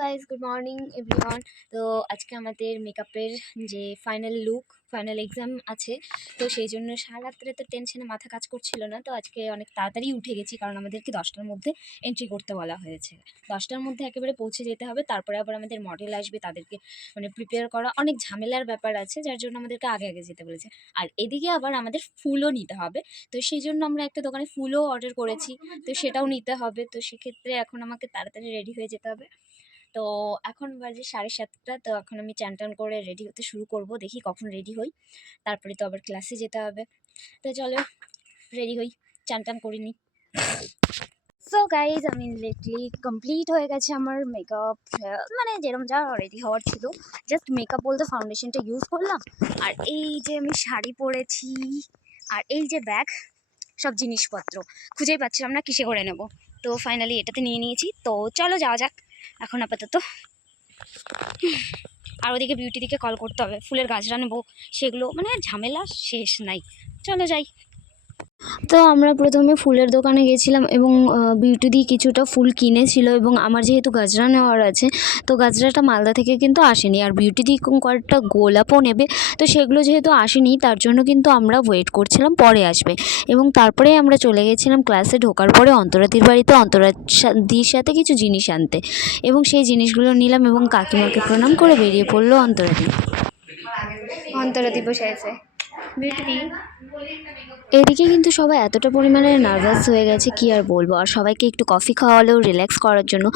Guys good morning everyone তো আজকে আমাদের মেকআপের যে ফাইনাল লুক ফাইনাল এক্সাম আছে, তো সেই জন্য সারা রাত্রে তো টেনশনে মাথা কাজ করছিল না। তো আজকে অনেক তাড়াতাড়ি উঠে গেছি, কারণ আমাদেরকে দশটার মধ্যে এন্ট্রি করতে বলা হয়েছে। দশটার মধ্যে একেবারে পৌঁছে যেতে হবে, তারপরে আবার আমাদের মডেল আসবে, তাদেরকে মানে প্রিপেয়ার করা। অনেক ঝামেলার ব্যাপার আছে, যার জন্য আমাদেরকে আগে আগে যেতে বলেছে। আর এদিকে আবার আমাদের ফুলও নিতে হবে, তো সেই জন্য আমরা একটা দোকানে ফুলও অর্ডার করেছি, তো সেটাও নিতে হবে। তো সেক্ষেত্রে এখন আমাকে তাড়াতাড়ি রেডি হয়ে যেতে হবে। তো এখন বাজে সাড়ে সাতটা, তো এখন আমি চান টান করে রেডি হতে শুরু করব। দেখি কখন রেডি হই। তারপরে তো আবার ক্লাসে যেতে হবে। তো চলো রেডি হই। চান টান করে নিই। সো গাইজ আমি লেটলি কমপ্লিট হয়ে গেছে আমার মেকআপ মানে যেরকম যা রেডি হওয়ার ছিল। জাস্ট মেকআপ বলতে ফাউন্ডেশনটা ইউজ করলাম। আর এই যে আমি শাড়ি পরেছি, আর এই যে ব্যাগ সব জিনিসপত্র। খুঁজেই পাচ্ছিলাম না, কিসে করে নেব? তো ফাইনালি এটাতে নিয়ে নিয়েছি। তো চলো যাওয়া যাক। এখন আপাতত। আর ওদিকে বিউটি দিকে কল করতে হবে। ফুলের গাছ রানবো সেগুলো মানে ঝামেলা শেষ নাই। চলো যাই। তো আমরা প্রথমে ফুলের দোকানে গেছিলাম এবং বিউটি দিয়ে কিছুটা ফুল কিনেছিল এবং আমার যেহেতু গাজরা নেওয়ার আছে, তো গাজরাটা মালদা থেকে কিন্তু আসেনি। আর বিউটি দিয়ে কয়েকটা গোলাপও নেবে, তো সেগুলো যেহেতু আসেনি, তার জন্য কিন্তু আমরা ওয়েট করছিলাম, পরে আসবে। এবং তারপরে আমরা চলে গেছিলাম ক্লাসে ঢোকার পরে অন্তরাদির বাড়িতে অন্তরাদির সাথে কিছু জিনিস আনতে। এবং সেই জিনিসগুলো নিলাম এবং কাকিমাকে প্রণাম করে বেরিয়ে পড়ল অন্তরাদি অন্তরাদি বসে আছে এদিকে কিন্তু সবাই এতটা পরিমাণে নার্ভাস হয়ে গেছে কি আর বলব? আর সবাইকে একটু কফি খাওয়ালেও রিল্যাক্স করার জন্য।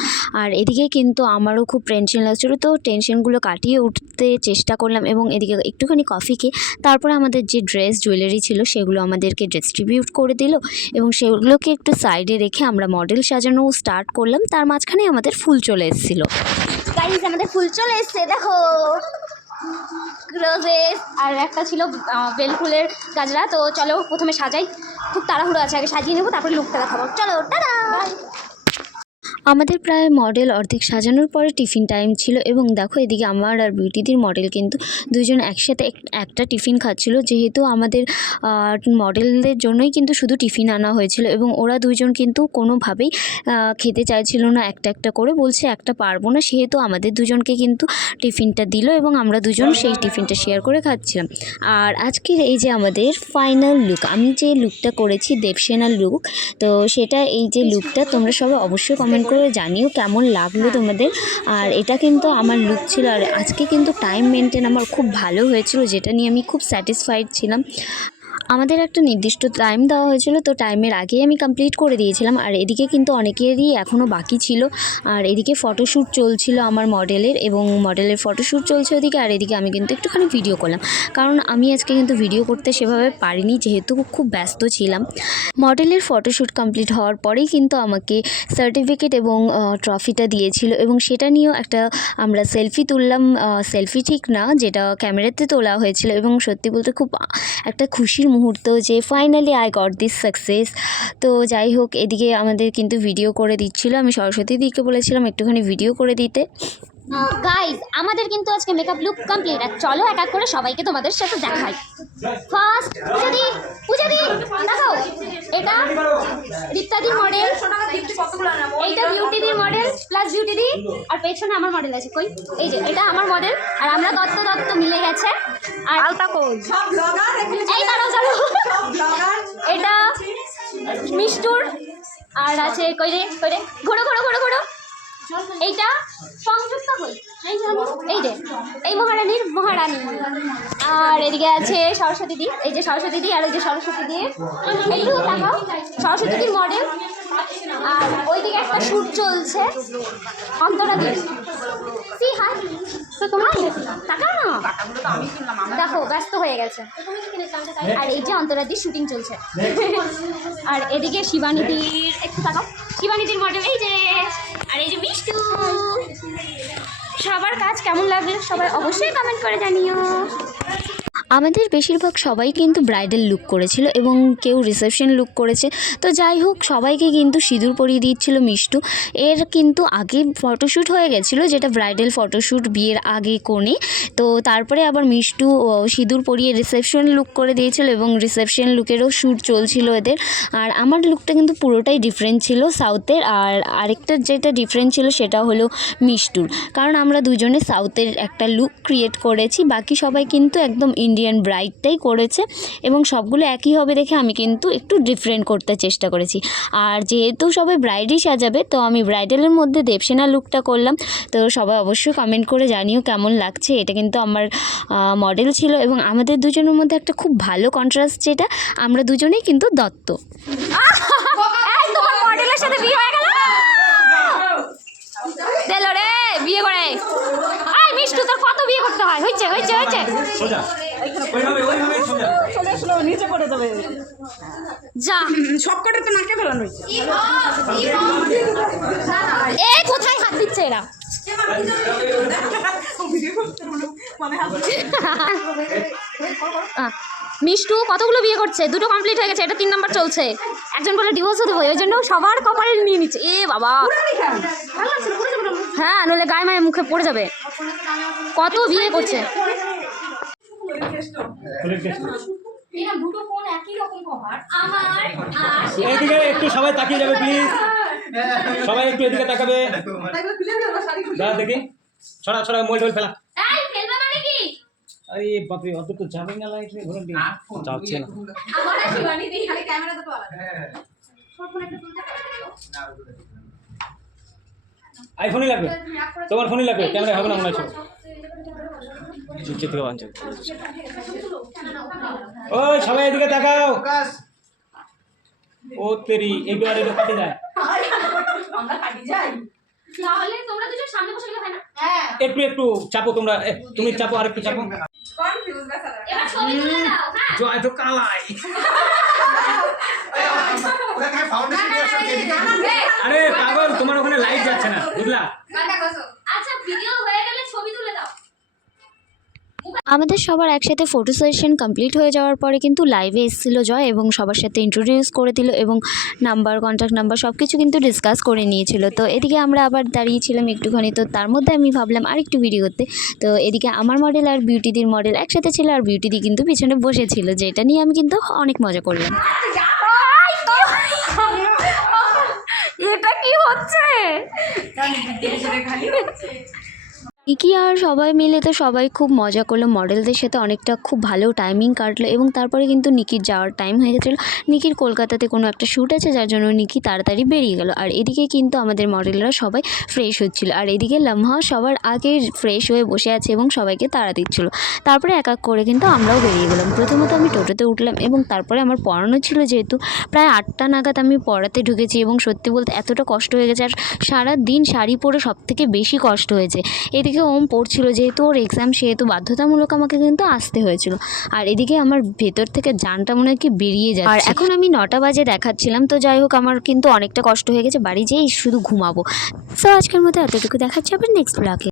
আর এদিকে কিন্তু আমারও খুব টেনশন লাগছিল তো টেনশনগুলো কাটিয়ে উঠতে চেষ্টা করলাম এবং এদিকে একটুখানি কফি খেয়ে তারপরে আমাদের যে ড্রেস জুয়েলারি ছিল সেগুলো আমাদেরকে ডিস্ট্রিবিউট করে দিল এবং সেগুলোকে একটু সাইডে রেখে আমরা মডেল সাজানো স্টার্ট করলাম। তার মাঝখানে আমাদের ফুল চলে এসেছিল। আমাদের ফুল চলে এসছে দেখো। রোজেস আর একটা ছিল বেলফুলের বেল ফুলের গাজরা। তো চলো, প্রথমে সাজাই। খুব তাড়াহুড়ো আছে, আগে সাজিয়ে নেব, তারপরে লুকটা দেখাবো। চলো, টাটা! আমাদের প্রায় মডেল অর্ধেক সাজানোর পরে টিফিন টাইম ছিল এবং দেখো এদিকে আমার আর বিউটিদির মডেল কিন্তু দুজন একসাথে এক- একটা টিফিন খাচ্ছিল। যেহেতু আমাদের মডেলদের জন্যই কিন্তু শুধু টিফিন আনা হয়েছিল এবং ওরা দুজন কিন্তু কোনোভাবেই খেতে চাইছিল না একটা একটা করে। বলছে একটা পারব না, সেহেতু আমাদের দুজনকে কিন্তু টিফিনটা দিল এবং আমরা দুজন সেই টিফিনটা শেয়ার করে খাচ্ছিলাম। আর আজকের এই যে আমাদের ফাইনাল লুক আমি যে লুকটা করেছি দেবসেনার লুক তো সেটা এই যে লুকটা তোমরা সবাই অবশ্যই কমেন্ট করে জানিও কেমন লাগল তোমাদের। আর এটা কিন্তু আমার লুক ছিল। আর আজকে কিন্তু টাইম মেনটেন আমার খুব ভালো হয়েছিল যেটা নিয়ে আমি খুব স্যাটিসফাইড ছিলাম। আমাদের একটা নির্দিষ্ট টাইম দেওয়া হয়েছিল, তো টাইমের আগেই আমি কমপ্লিট করে দিয়েছিলাম। আর এদিকে কিন্তু অনেকেরই এখনও বাকি ছিল। আর এদিকে ফটোশ্যুট চলছিল আমার মডেলের এবং মডেলের ফটোশ্যুট চলছে ওদিকে, আর এদিকে আমি কিন্তু একটুখানি ভিডিও করলাম। কারণ আমি আজকে কিন্তু ভিডিও করতে সেভাবে পারিনি, যেহেতু খুব ব্যস্ত ছিলাম। মডেলের ফটোশ্যুট কমপ্লিট হওয়ার পরেই কিন্তু আমাকে সার্টিফিকেট এবং ট্রফিটা দিয়েছিল এবং সেটা নিয়েও একটা আমরা সেলফি তুললাম। সেলফি ঠিক না, যেটা ক্যামেরাতে তোলা হয়েছিল এবং সত্যি বলতে খুব একটা খুশির মুহূর্ত যে finally I got this success তো যাই হোক, এদিকে আমাদের কিন্তু ভিডিও করে দিচ্ছিল। আমি সরস্বতী দিকে বলেছিলাম একটুখানি ভিডিও করে দিতে। গাইজ আমাদের কিন্তু আজকে মেকআপ লুক কমপ্লিট আর চলো এক এক করে সবাইকে তোমাদের সাথে দেখাই। ফার্স্ট পূজাদি পূজাদি দেখাও। এটা রিত্তাদির মডেল এইটা বিউটিদির মডেল প্লাস বিউটিদি আর পেছনে আমার মডেল আছে, কই? এই যে, এটা আমার মডেল আর আমরা দত্ত দত্ত মিলে গেছে। আলতা কই? এই দাঁড়াও দাঁড়াও। এটা মিষ্টুর আর আছে কই রে কই রে? ঘোরো ঘোরো ঘোরো ঘোরো। এইটা সংযুক্ত কই? এই আমি- এই মহারানীর মহারানী। আর এদিকে আছে সরস্বতী দি এই যে সরস্বতী দি আর ওই যে সরস্বতী দি একটু তাকাও সরস্বতী দির মডেল আর ওইদিকে একটা শ্যুট চলছে অন্তরা দি সি হাই তো তোমার তাকাও না। দেখো ব্যস্ত হয়ে গেছে। আর এই যে অন্তরাদির শুটিং চলছে। আর এদিকে শিবানীদির একটু তাকাও। শিবানীদির মডেল এই যে। আর এই যে মিষ্টু। সবার কাজ কেমন লাগল? সবাই অবশ্যই কমেন্ট করে জানিও। আমাদের বেশিরভাগ সবাই কিন্তু ব্রাইডাল লুক করেছিল এবং কেউ রিসেপশন লুক করেছে। তো যাই হোক, সবাইকে কিন্তু সিঁদুর পরিয়ে দিচ্ছিল মিষ্টু। এর কিন্তু আগে ফটোশ্যুট হয়ে গেছিল, যেটা ব্রাইডাল ফটোশ্যুট বিয়ের আগে কোণে। তো তারপরে আবার মিষ্টু সিঁদুর পরিয়ে রিসেপশন লুক করে দিয়েছিল এবং রিসেপশন লুকেরও শ্যুট চলছিল এদের। আর আমার লুকটা কিন্তু পুরোটাই ডিফারেন্ট ছিল সাউথের আর আরেকটা যেটা ডিফারেন্ট ছিল সেটা হলো মিষ্টুর। কারণ আমরা দুজনে সাউথের একটা লুক ক্রিয়েট করেছি, বাকি সবাই কিন্তু একদম ইন্ডিয়ান ব্রাইডটাই করেছে এবং সবগুলো একই হবে দেখে আমি কিন্তু একটু ডিফারেন্ট করতে চেষ্টা করেছি। আর যেহেতু সবাই ব্রাইডই সাজাবে তো আমি ব্রাইডালের মধ্যে দেবসেনা লুকটা করলাম। তো সবাই অবশ্যই কমেন্ট করে জানিও কেমন লাগছে। এটা কিন্তু আমার মডেল ছিল এবং আমাদের দুজনের মধ্যে একটা খুব ভালো কন্ট্রাস্ট যেটা আমরা দুজনেই কিন্তু দত্ত। এই তোমার মডেলের সাথে বিয়ে হয়ে গেল? দিল রে বিয়ে করে মিষ্টু তোর কত বিয়ে করতে হয়? হয়েছে হয়েছে হয়েছে। সোজা ওইভাবে ওইভাবে সোজা। চলে আসলো নিচে পড়ে যাবে। যা। সব কটা তো নাকে ফেলানো এ কোথায় হাত দিচ্ছে এরা? মানে মিষ্টু কতগুলো বিয়ে করছে? দুটো কমপ্লিট হয়ে গেছে এটা তিন নম্বর চলছে। একজন বলে ডিভোর্সও দেবো ওই জন্য সবার কপালে নিয়ে নিচ্ছে। এ বাবা। হ্যাঁ নইলে গায়ে মায়ের মুখে পড়ে যাবে। কত বিয়ে করছে? ফুলের দুটো ফোন একই রকম কভার আমার এইদিকে একটু সবাই তাকিয়ে যাবে প্লিজ সবাই একটু এদিকে তাকাবে। দেখি। ছড়া ছড়া মোল টোল ফেলা। মানে আরে বাপরে অত তো যাবে না লাইট রে ঘুরে দিন। যাচ্ছে না। আমার শিবানি দি খালি ক্যামেরা তো পালা ফোন একটা তুলতে আইফোনই লাগবে? তোমার ফোনই লাগবে ক্যামেরা হবে না মনে হচ্ছে চুপচে থেকে বাঞ্চ ওই সবাই এদিকে তাকাও ও তেরি এইবার এটা কাটে যায় তাহলে তোমরা দুজন সামনে বসে গেলে হয় না হ্যাঁ একটু একটু চাপো তোমরা তুমি চাপো আর একটু চাপো এবার ছবি তুলে দাও হ্যাঁ জয় তো কালাই আরে পাগল তোমার ওখানে লাইট যাচ্ছে না বুঝলা আমাদের সবার একসাথে ফটো সেশন কমপ্লিট হয়ে যাওয়ার পরে কিন্তু লাইভে এসেছিল জয় এবং সবার সাথে ইন্ট্রোডিউস করে দিল এবং নাম্বার কন্ট্যাক্ট নাম্বার সব কিছু কিন্তু ডিসকাস করে নিয়েছিল। তো এদিকে আমরা আবার দাঁড়িয়েছিলাম একটুখানি তো তার মধ্যে আমি ভাবলাম আরেকটু ভিডিও করতে। তো এদিকে আমার মডেল আর বিউটিদির মডেল একসাথে ছিল আর বিউটিদি কিন্তু পিছনে বসেছিল যেটা নিয়ে আমি কিন্তু অনেক মজা করলাম। এটা কি হচ্ছে? নিকি আর সবাই মিলে তো সবাই খুব মজা করল। মডেলদের সাথে অনেকটা খুব ভালো টাইমিং কাটলো এবং তারপরে কিন্তু নিকির যাওয়ার টাইম হয়ে গেছিল। নিকির কলকাতাতে কোনো একটা শ্যুট আছে, যার জন্য নিকি তাড়াতাড়ি বেরিয়ে গেল। আর এদিকে কিন্তু আমাদের মডেলরা সবাই ফ্রেশ হচ্ছিল। আর এদিকে লামহা সবার আগে ফ্রেশ হয়ে বসে আছে এবং সবাইকে তাড়া দিচ্ছিল। তারপরে এক এক করে কিন্তু আমরাও বেরিয়ে গেলাম। প্রথমত আমি টোটোতে উঠলাম এবং তারপরে আমার পড়ানো ছিল যেহেতু প্রায় আটটা নাগাদ আমি পড়াতে ঢুকেছি এবং সত্যি বলতে এতটা কষ্ট হয়ে গেছে। আর সারা দিন শাড়ি পরে সব থেকে বেশি কষ্ট হয়েছে। এদিকে ওম পড়ছিল যেহেতু ওর এক্সাম সেহেতু বাধ্যতামূলক আমাকে কিন্তু আসতে হয়েছিল। আর এদিকে আমার ভেতর থেকে জানটা মনে হয় কি বেরিয়ে যায় আর এখন আমি নটা বাজে দেখাচ্ছিলাম, তো যাই হোক, আমার কিন্তু অনেকটা কষ্ট হয়ে গেছে। বাড়ি যেয়েই শুধু ঘুমাবো। তো আজকের মতো এতটুকু দেখাচ্ছি আবার নেক্সট ব্লগে